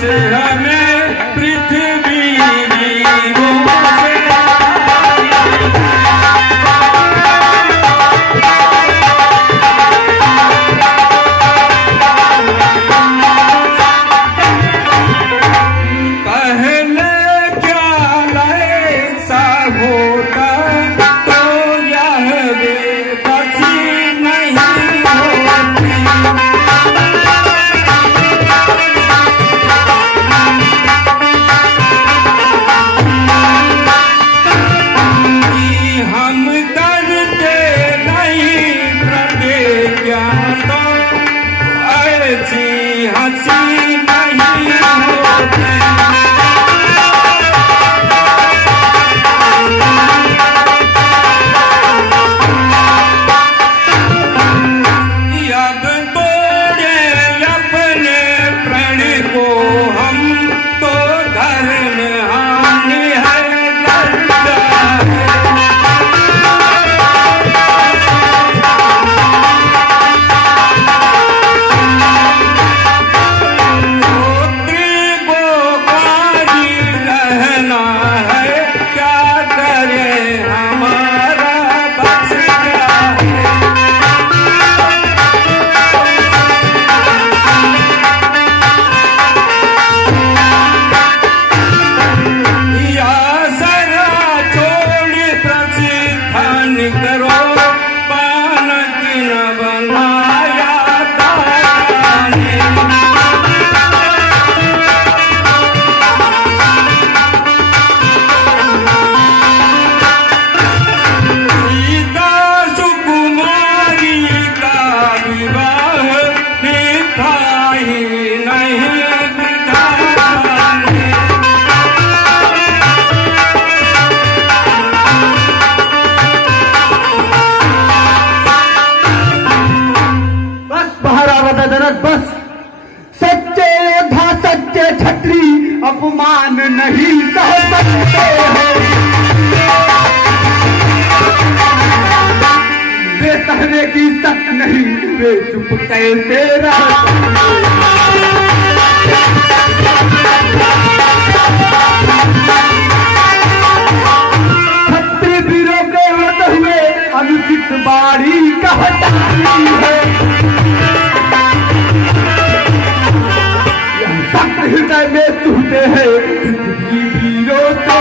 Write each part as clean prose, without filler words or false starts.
बस हमें पृथ्वी जीवों से अपमान नहीं सह सकते हैं। वे सहने की सक नहीं, वे चुप कैसे रह छत्री वीरों के होते हुए अनुचित बाड़ी का हटानी है। हृदय में टूटे हैं पृथ्वी वीरों से।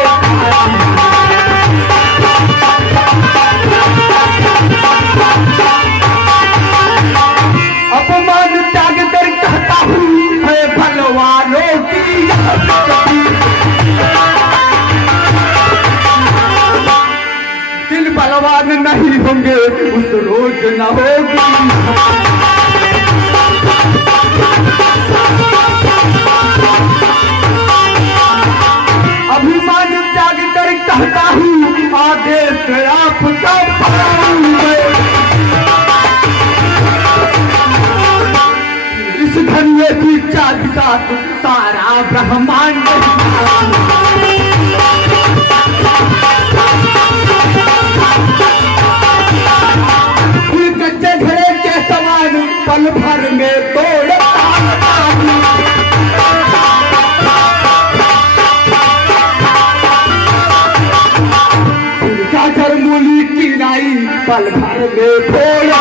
अपमान त्याग कर कहता हूँ है बलवानों की दिल बलवान नहीं होंगे उस रोज न होगी। अभिमान त्याग कर कहता हूँ आदेश आपका पाऊंगा। इस धन्य की चाँद साथ सारा ब्रह्मांड कच्चे घड़े के समान पल भर में तोड़ता मूली की नाई पल भर में थोड़ा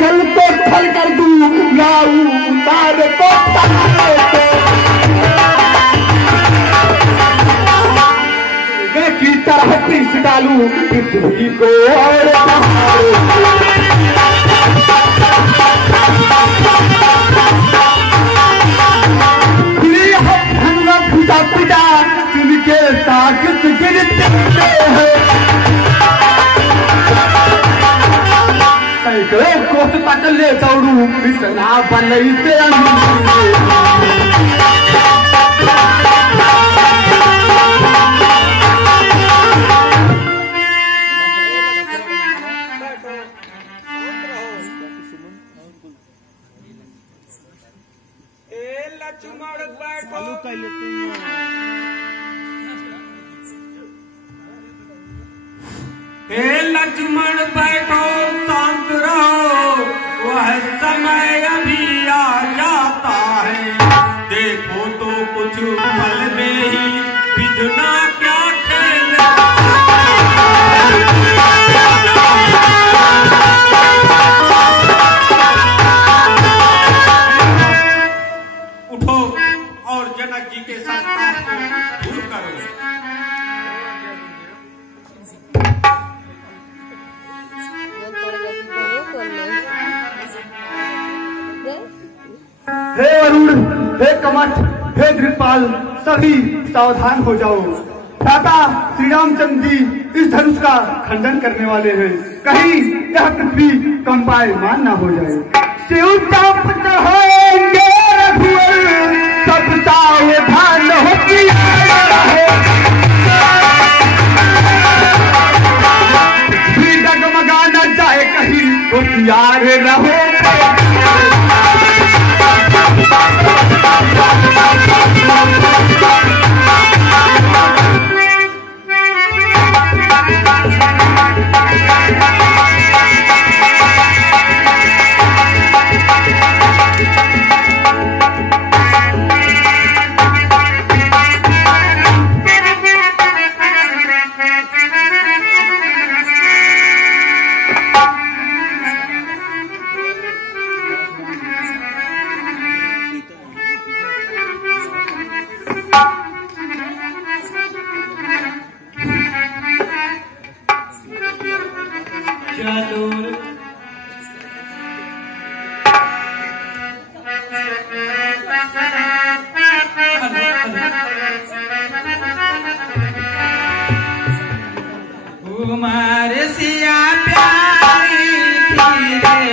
छल को छल कर दूं लाऊं उतार को की तरह पीस डालूं पृथ्वी को और पिता जिनके ताकत गिरते हैं कोट तक ले दौड़ू इतना बनते हे लक्ष्मण बैठो शांत रहो, वह समय अभी आ जाता है। देखो तो कुछ पल में ही विधना क्या खेल। उठो और जनक जी के संताप को दूर करो। हे अरुण, हे कमठ, हे द्रिपाल, सभी सावधान हो जाओ। भ्राता श्री रामचंद्र जी इस धनुष का खंडन करने वाले हैं, कहीं यह पृथ्वी कंपायमान न हो जाए। शिव चाप चढ़ाएंगे रघुवर, सब सावधान हो भी डगमगा न जाए कहीं, होशियार रहो। कुमार सिया प्यारी धीरे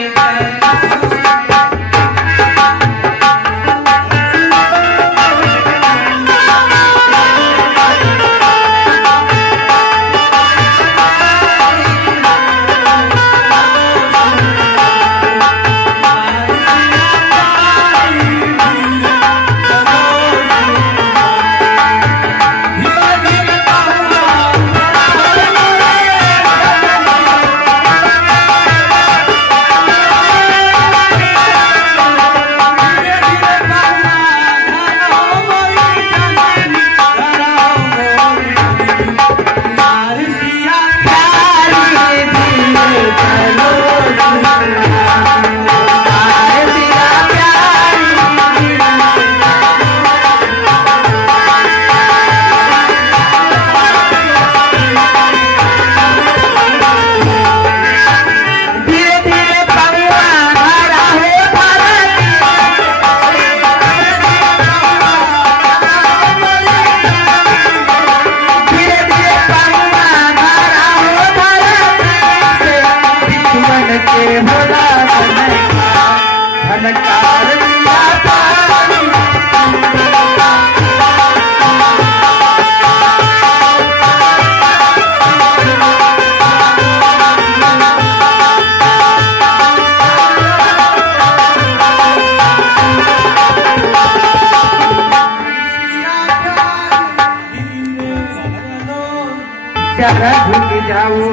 जरा झुक जाओ,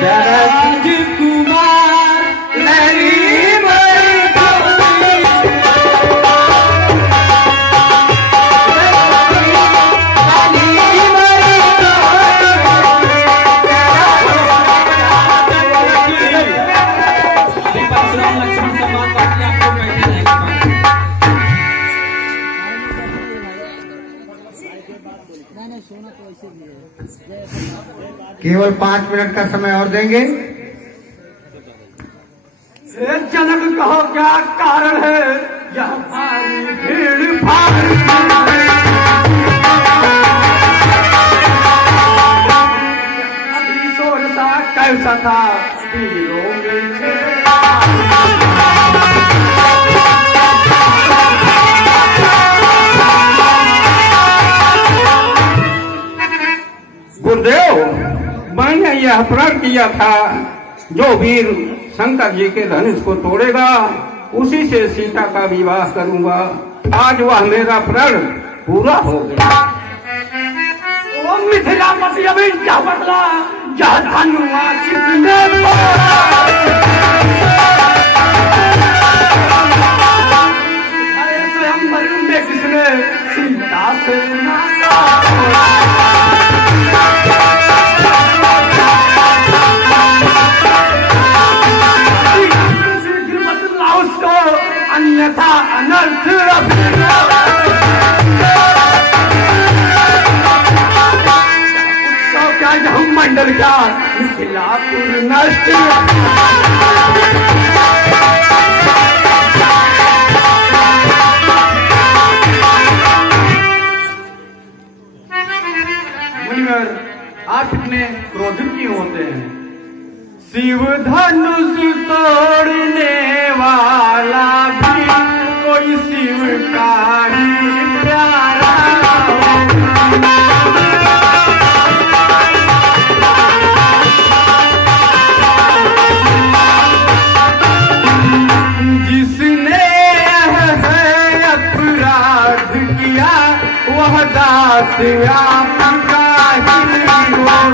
जरा कुमार नहीं मरी केवल 5 मिनट का समय और देंगे। जनक कहो क्या कारण है यह भारी भीड़ भारी। अभी सोरसा कैसा था वीरों में गुरुदेव, मैंने यह प्रण किया था, जो वीर शंकर जी के धनुष को तोड़ेगा उसी से सीता का विवाह करूंगा। आज वह मेरा प्रण पूरा हो गया। ओ मिथिलापति अभी क्या बदला, यह धनुआ किसने स्वयंवर में किसने सीता से नाता। उसको अन्यथा अनर्थ उत्सव क्या यह मंडल क्या मिथिलापुर नष्ट। मुनिवर आप इतने क्रोधित क्यों होते हैं? शिव धनुष तोड़ने वाला भी कोई शिव का ही प्यारा जिसने अपराध किया वह दास आपका ही होगा।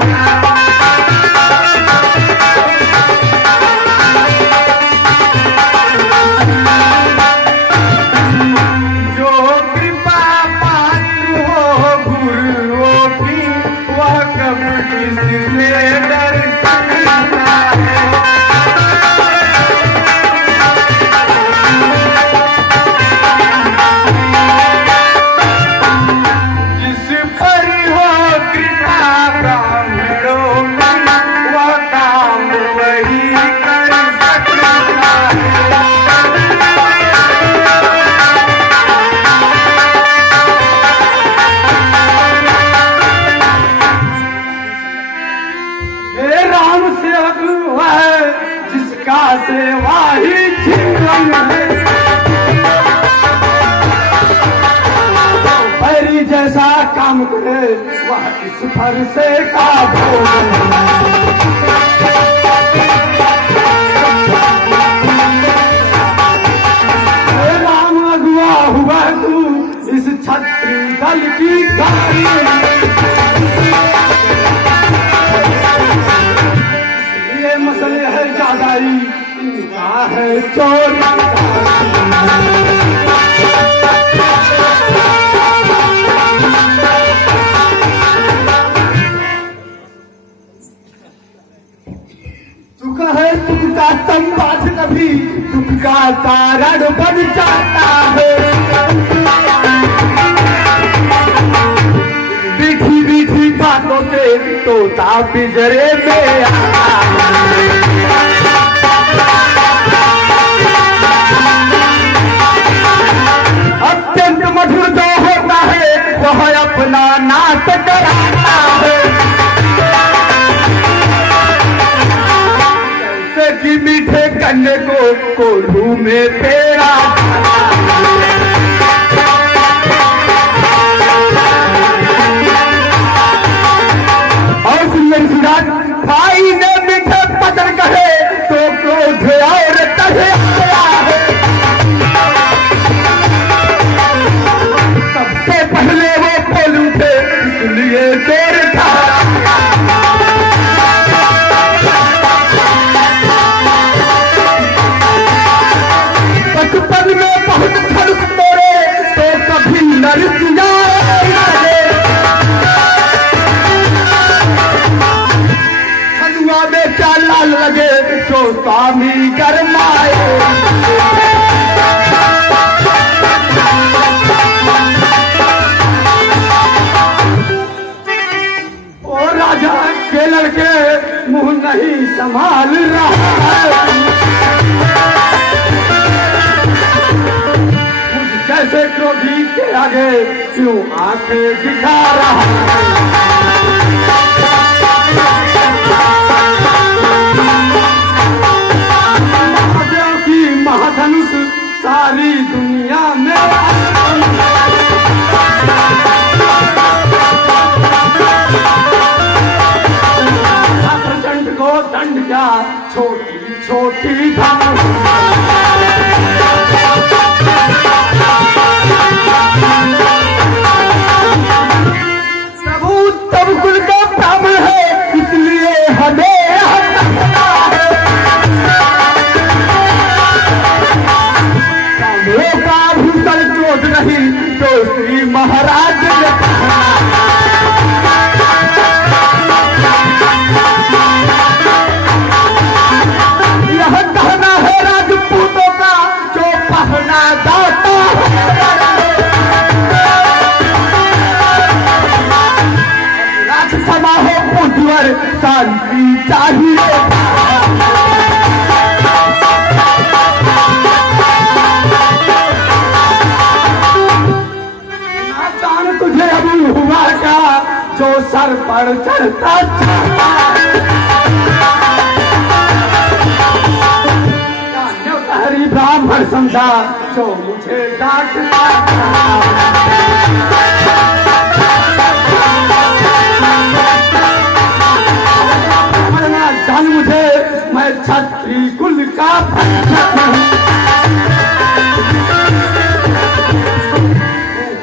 सेवा ही जीवन है, पैरी जैसा काम करे वह इस फरसे का भोग। राम अगुआ हुआ तू इस छत्री दल की गाड़ी, ये मसले है जादाई है चोरी। सुख है सुख का संवाद कभी दुख का कारण बन जाता है। मीठी मीठी बातों से तोता पिंजरे में आता है। अत्यंत मधुर जो होता है वह अपना नाश कराता है। जैसे कि मीठे गन्ने को कोल्हू में पेड़ा, और सुंदर भाई ने मीठे पतर कहे तो क्रोध और तहे आया है। सबसे पहले वो बोल उठे इसलिए जोर था। बचपन में बहुत धनुष तोड़े तो कभी नरिस जाए, हनुआ में क्या लाल लगे तो स्वामी गरमाए। के लड़के मुंह नहीं संभाल रहा है, मुझ जैसे क्रोधी के आगे क्यों आंखें दिखा रहा है। महादेव की महाधनुष सारी दुनिया में को दंड क्या छोटी छोटी घास। प्रभु तब क्षमा हो बुद्धवर शांति चाहिए। ना जान तुझे अभी हुआ क्या जो सर पर चढ़ता हरी ब्राह्मण समझा जो मुझे डांटता जान मुझे मैं छत्री कुल का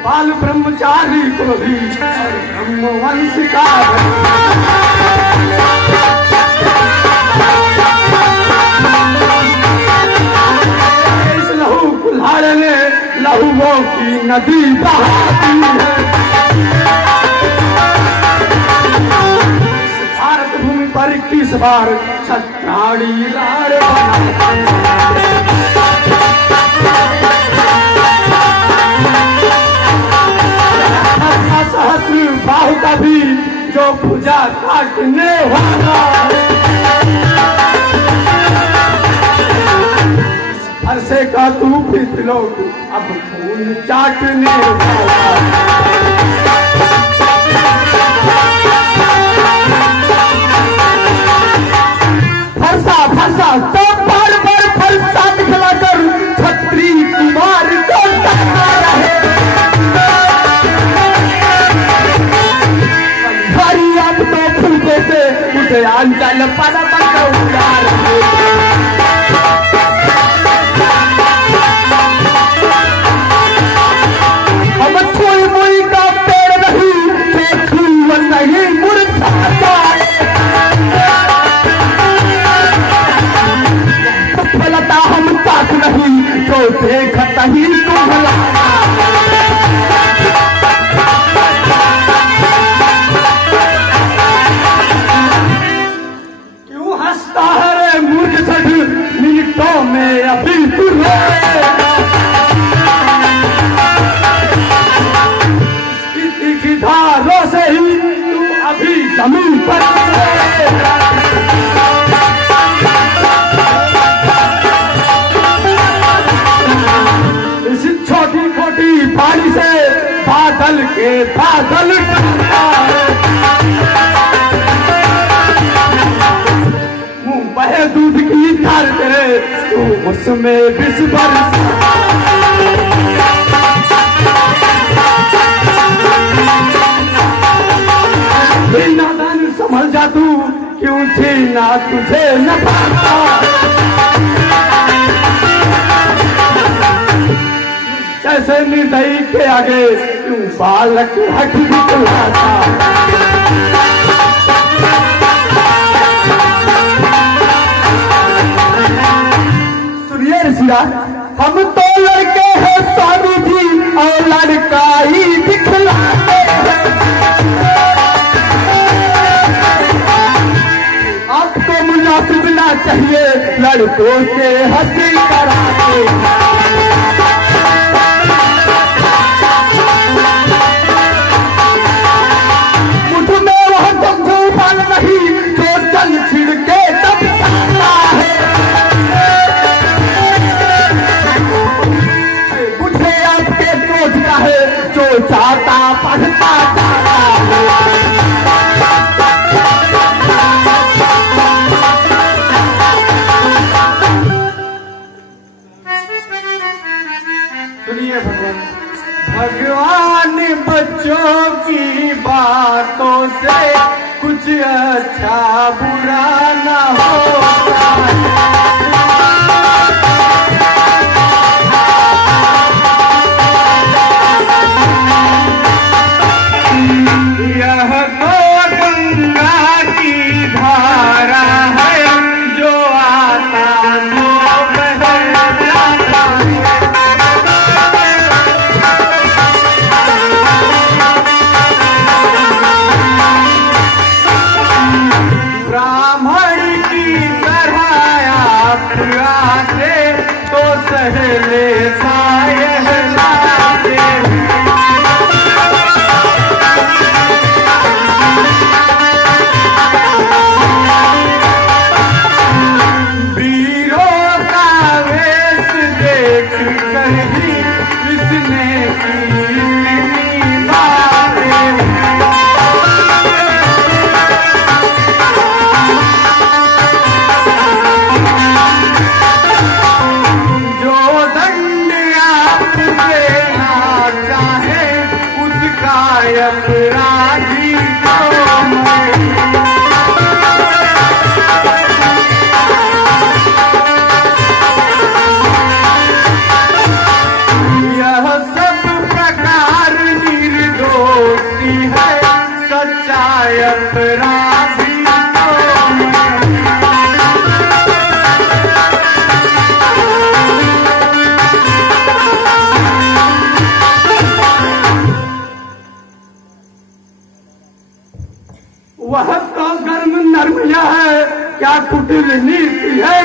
बाल ब्रह्मचारी को भी और ब्रह्मवंश का इस लहू कुल्हाड़े ने लहूओं की नदी बहाती है। भारत भूमि पर 21 बार छत्राड़ी लाड़ सहस्र बाहु का भी जो पूजा काटने वाला अरसे का तू पितलोक अब खून चाटने वाला। फरसा फरसा तो बार बार फरसा दिखलाकर छत्री कुमार को डरता रहे। भारी अब तो फूटे से मुझे अंचल पद पर उड़ा रहे। अब कोई मुई का पेड़ नहीं जीवन नहीं मुरझाता फलता हम ताक नहीं जो देखता ही तुम्हारा। क्यों हंसता है रे मूर्ख सठ मिनटों में अभी की धारों से ही तू अभी जमीन पर इस छोटी छोटी पानी से बादल के बादल मुंह बहे दूध की धार तेरे तू उसमें विष नादान संभल जा तू क्यों छीना तुझे न पाता। जैसे निर्दयी के आगे क्यों बालक हट दिखलाता। सुनिए ऋषिया हम तो लड़के हैं स्वामी जी और लड़का ही दिखलाते हैं। आपको मुनासिब ना चाहिए लड़कों से हंसी कराते। मुझ में वह तूफान नहीं जो चल छिड़के तब जाता है। मुझे आपके क्रोध का है जो चाहता पढ़ता जाता है। भगवान बच्चों की बातों से कुछ अच्छा बुरा न होता। यह तो गंगा की धारा है जो आता ब्राह्मण की तरह अपराधी वह तो गर्म नरमिया है, क्या कुटिल नीति है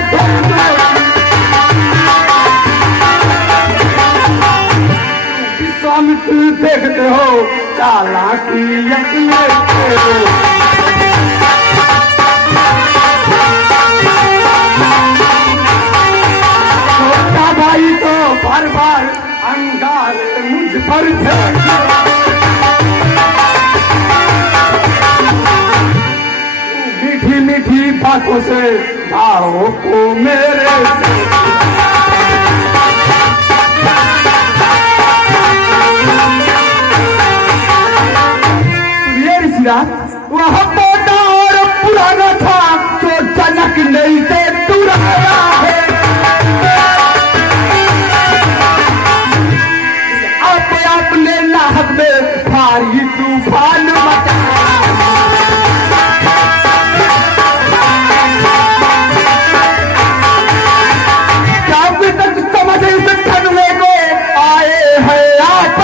विश्वामित्र देखते हो चालाकी अपने छोटा भाई तो बार बार अंगार मुझ पर मीठी मीठी बातों से भावों को मेरे वह पोता और पुराना था जो जनक नहीं से तुराया है। अब अपने नाहक में भारी तूफान मचाया। जब तक समझ इस ठगने को आए हैं आप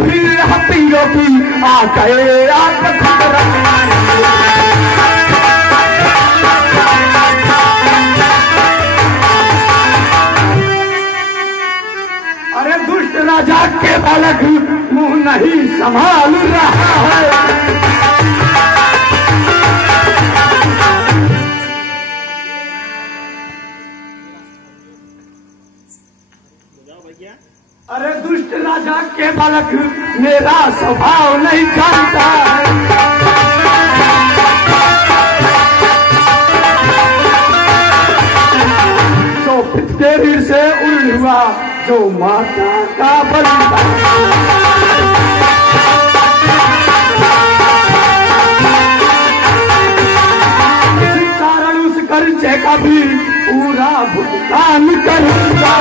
फिर हपीरों की आ गए आप अरे दुष्ट राजा के बालक मुंह नहीं संभाल रहा है। अरे दुष्ट राजा के बालक मेरा स्वभाव नहीं जानता है। जो फिटकेरी से उड़ हुआ जो माता का बलिदान इसी कारण उस कर्जे का भी पूरा भुगतान करूंगा।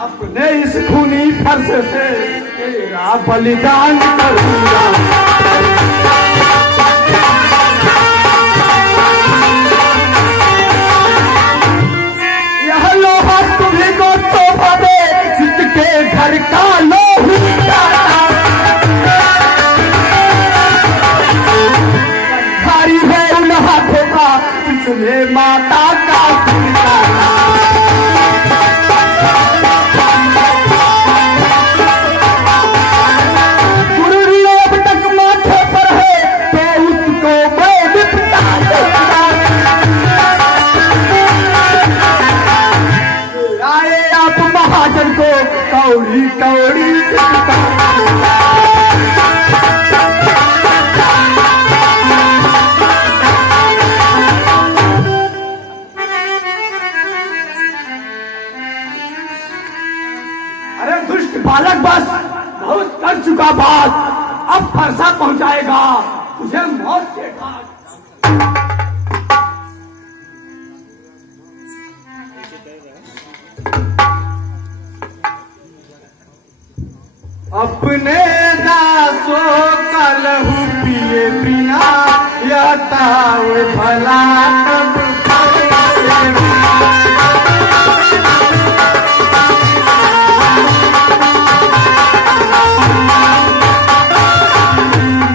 अपने इस खूनी फर्ज से तेरा बलिदान करूंगा। यह लोहा तुम्हें को तोहफा दे जिसके घर का लोही जाता भारी है उन हाथों का जिसमें माता का कौड़ी कौड़ी अरे दुष्ट बालक बस बहुत कर चुका बात, अब फरसा पहुंचाएगा तुझे मौत के घाट। अपने दासों का लहू पिए बिना या ताव भला कब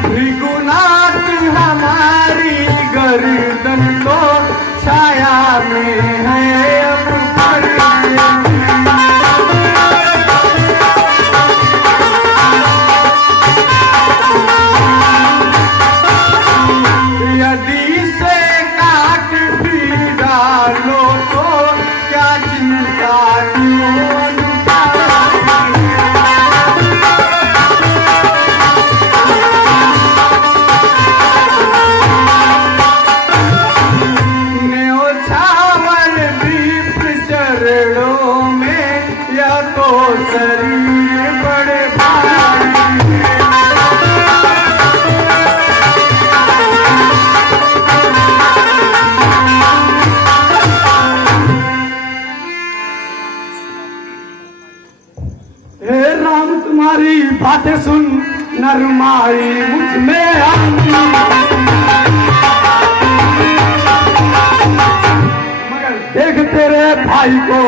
भृगुनाथ हमारी गर्दन को छाया में है अब शरीर बड़े सारी बातें सुन नरमाई मुझ में आती, मगर देख तेरे भाई को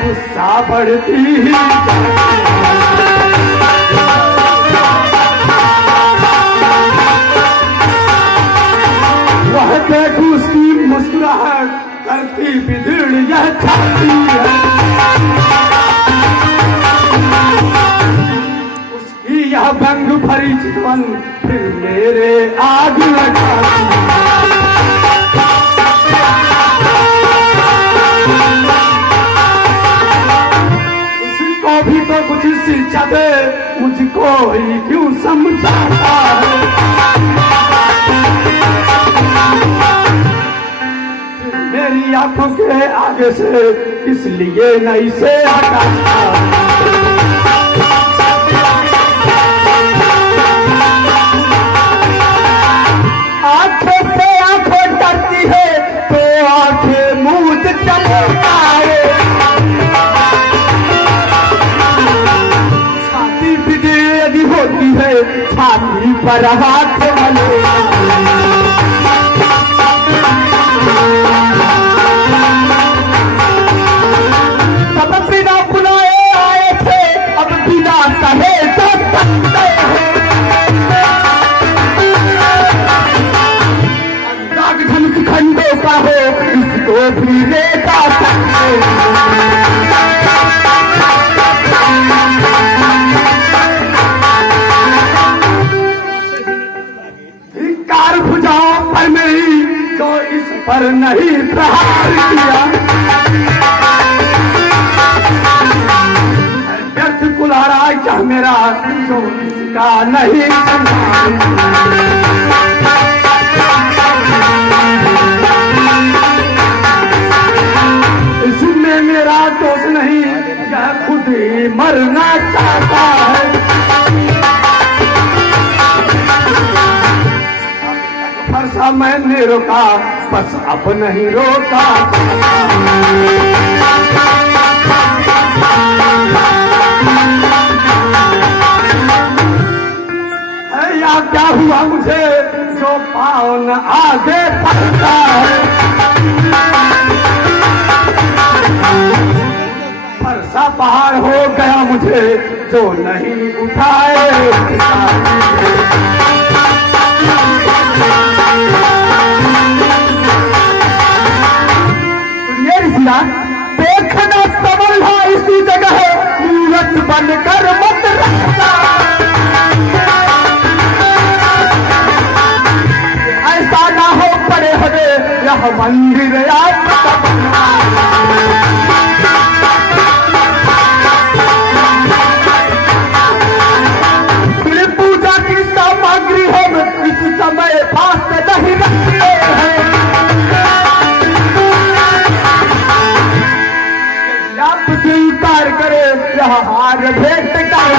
गुस्सा बढ़ती ही वह देख उसकी मुस्कुराहट करती बिगड़ यह छाती है, उसकी यह भंग भरी चितवन फिर मेरे आग लगाती, उसको भी तो कुछ शिक्षा दे, मुझको ही क्यों समझाता है, मेरी आंखों के आगे से इसलिए नहीं से हटाता, आंखों से आंखों डरती है तो आंखें मूंद चलता है, छाती भी यदि होती है छाती पर हाथ मले, खंडों का हो इसको भी लेता धिक्कार भुजाओं पर नहीं जो इस पर नहीं प्रहार किया, व्यर्थ कुल्हाड़ा क्या मेरा जो इसका नहीं इसमें मेरा दोष नहीं, यह खुद ही मरना चाहता है, फरसा मैंने रोका बस अब नहीं रोका, या क्या हुआ मुझे जो पाँव न आगे बढ़ता है, फरसा पहाड़ हो गया मुझे जो नहीं उठाए, सुनिए ऋषिया, देखना संभलना इसी जगह मूर्त बनकर मत रखना, ऐसा ना हो पड़े हमें यह मंदिर आपका बनना, पूजा की सामग्री हम इस समय पास नहीं रखते हैं, आप स्वीकार करे यह हार भेंट कर